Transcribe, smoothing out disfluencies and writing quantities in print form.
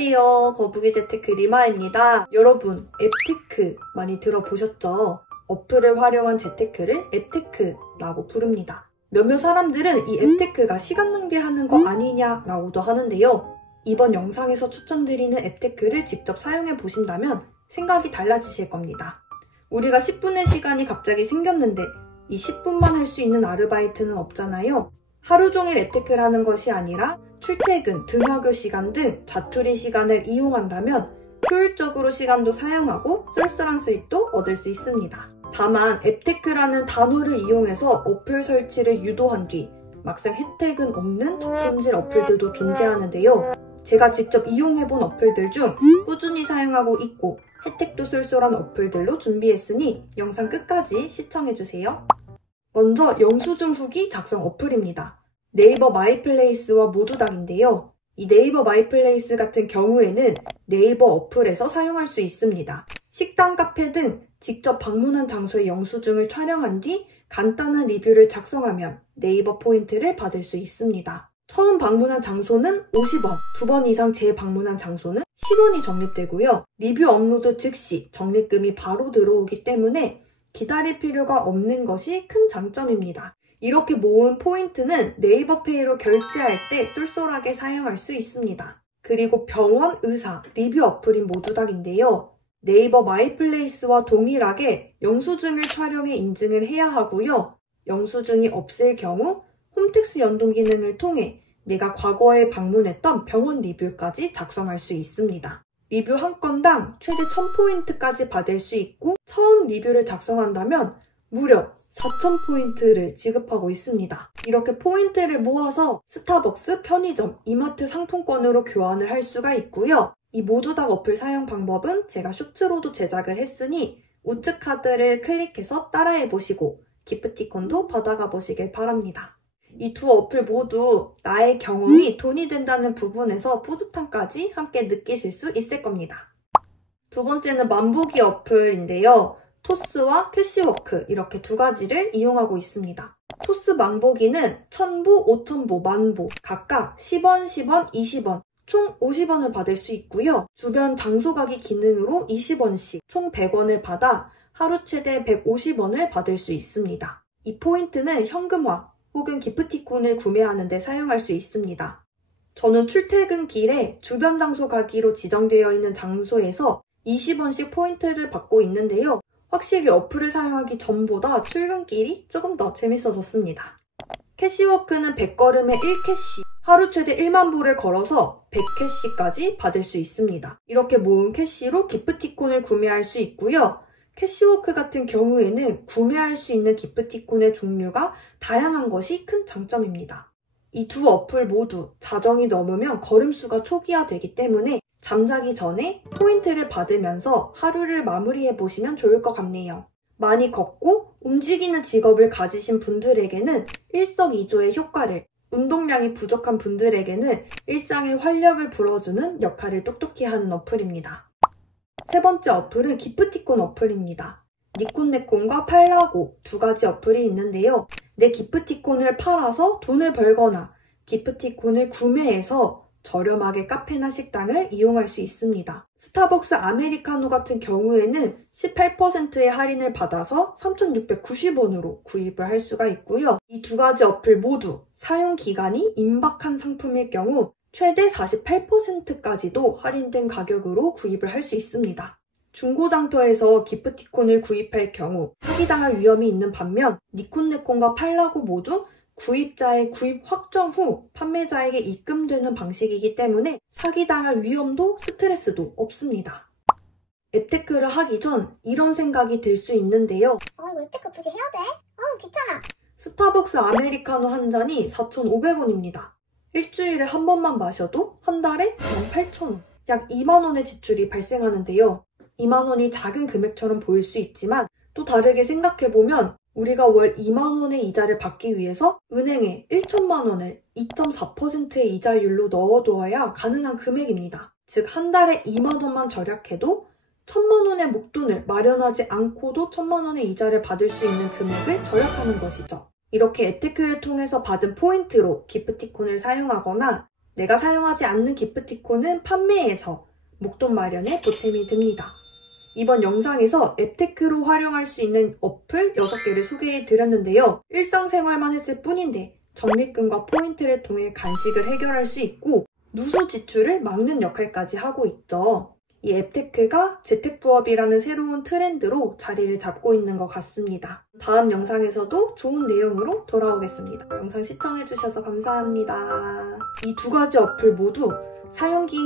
안녕하세요. 거북이 재테크 리마입니다. 여러분, 앱테크 많이 들어보셨죠? 어플을 활용한 재테크를 앱테크라고 부릅니다. 몇몇 사람들은 이 앱테크가 시간 낭비하는 거 아니냐라고도 하는데요. 이번 영상에서 추천드리는 앱테크를 직접 사용해 보신다면 생각이 달라지실 겁니다. 우리가 10분의 시간이 갑자기 생겼는데 이 10분만 할 수 있는 아르바이트는 없잖아요. 하루 종일 앱테크를 하는 것이 아니라 출퇴근, 등하교 시간 등 자투리 시간을 이용한다면 효율적으로 시간도 사용하고 쏠쏠한 수익도 얻을 수 있습니다. 다만 앱테크라는 단어를 이용해서 어플 설치를 유도한 뒤 막상 혜택은 없는 저품질 어플들도 존재하는데요. 제가 직접 이용해본 어플들 중 꾸준히 사용하고 있고 혜택도 쏠쏠한 어플들로 준비했으니 영상 끝까지 시청해주세요. 먼저 영수증 후기 작성 어플입니다. 네이버 마이플레이스와 모두닥인데요. 이 네이버 마이플레이스 같은 경우에는 네이버 어플에서 사용할 수 있습니다. 식당, 카페 등 직접 방문한 장소의 영수증을 촬영한 뒤 간단한 리뷰를 작성하면 네이버 포인트를 받을 수 있습니다. 처음 방문한 장소는 50원, 2번 이상 재방문한 장소는 10원이 적립되고요. 리뷰 업로드 즉시 적립금이 바로 들어오기 때문에 기다릴 필요가 없는 것이 큰 장점입니다. 이렇게 모은 포인트는 네이버페이로 결제할 때 쏠쏠하게 사용할 수 있습니다. 그리고 병원, 의사, 리뷰 어플인 모두닥인데요. 네이버 마이플레이스와 동일하게 영수증을 촬영해 인증을 해야 하고요. 영수증이 없을 경우 홈택스 연동 기능을 통해 내가 과거에 방문했던 병원 리뷰까지 작성할 수 있습니다. 리뷰 한 건당 최대 1000포인트까지 받을 수 있고 처음 리뷰를 작성한다면 무려 4000포인트를 지급하고 있습니다. 이렇게 포인트를 모아서 스타벅스, 편의점, 이마트 상품권으로 교환을 할 수가 있고요. 이 모두닥 어플 사용 방법은 제가 쇼츠로도 제작을 했으니 우측 카드를 클릭해서 따라해보시고 기프티콘도 받아가 보시길 바랍니다. 이 두 어플 모두 나의 경험이 돈이 된다는 부분에서 뿌듯함까지 함께 느끼실 수 있을 겁니다. 두 번째는 만보기 어플인데요. 토스와 캐시워크 이렇게 두 가지를 이용하고 있습니다. 토스 만보기는 1000보, 5000보, 만보 각각 10원, 10원, 20원 총 50원을 받을 수 있고요. 주변 장소 가기 기능으로 20원씩 총 100원을 받아 하루 최대 150원을 받을 수 있습니다. 이 포인트는 현금화 혹은 기프티콘을 구매하는 데 사용할 수 있습니다. 저는 출퇴근길에 주변 장소 가기로 지정되어 있는 장소에서 20원씩 포인트를 받고 있는데요. 확실히 어플을 사용하기 전보다 출근길이 조금 더 재밌어졌습니다. 캐시워크는 100걸음에 1캐시, 하루 최대 1만 보를 걸어서 100캐시까지 받을 수 있습니다. 이렇게 모은 캐시로 기프티콘을 구매할 수 있고요. 캐시워크 같은 경우에는 구매할 수 있는 기프티콘의 종류가 다양한 것이 큰 장점입니다. 이 두 어플 모두 자정이 넘으면 걸음수가 초기화되기 때문에 잠자기 전에 포인트를 받으면서 하루를 마무리해보시면 좋을 것 같네요. 많이 걷고 움직이는 직업을 가지신 분들에게는 일석이조의 효과를, 운동량이 부족한 분들에게는 일상에 활력을 불어주는 역할을 똑똑히 하는 어플입니다. 세 번째 어플은 기프티콘 어플입니다. 니콘네콘과 팔라고 두 가지 어플이 있는데요. 내 기프티콘을 팔아서 돈을 벌거나 기프티콘을 구매해서 저렴하게 카페나 식당을 이용할 수 있습니다. 스타벅스 아메리카노 같은 경우에는 18%의 할인을 받아서 3,690원으로 구입을 할 수가 있고요. 이 두 가지 어플 모두 사용 기간이 임박한 상품일 경우 최대 48%까지도 할인된 가격으로 구입을 할 수 있습니다. 중고장터에서 기프티콘을 구입할 경우 사기당할 위험이 있는 반면 니콘네콘과 팔라고 모두 구입자의 구입 확정 후 판매자에게 입금되는 방식이기 때문에 사기당할 위험도 스트레스도 없습니다. 앱테크를 하기 전 이런 생각이 들 수 있는데요. 이거 앱테크 굳이 해야 돼? 귀찮아. 스타벅스 아메리카노 한 잔이 4,500원입니다. 일주일에 한 번만 마셔도 한 달에 18,000원, 약 2만 원의 지출이 발생하는데요. 2만 원이 작은 금액처럼 보일 수 있지만 또 다르게 생각해보면 우리가 월 2만 원의 이자를 받기 위해서 은행에 1천만 원을 2.4%의 이자율로 넣어두어야 가능한 금액입니다. 즉 한 달에 2만 원만 절약해도 1,000만 원의 목돈을 마련하지 않고도 1,000만 원의 이자를 받을 수 있는 금액을 절약하는 것이죠. 이렇게 앱테크를 통해서 받은 포인트로 기프티콘을 사용하거나 내가 사용하지 않는 기프티콘은 판매해서 목돈 마련에 보탬이 됩니다. 이번 영상에서 앱테크로 활용할 수 있는 어플 6개를 소개해 드렸는데요. 일상생활만 했을 뿐인데 적립금과 포인트를 통해 간식을 해결할 수 있고 누수 지출을 막는 역할까지 하고 있죠. 이 앱테크가 재택부업이라는 새로운 트렌드로 자리를 잡고 있는 것 같습니다. 다음 영상에서도 좋은 내용으로 돌아오겠습니다. 영상 시청해주셔서 감사합니다. 이 두 가지 어플 모두 사용기...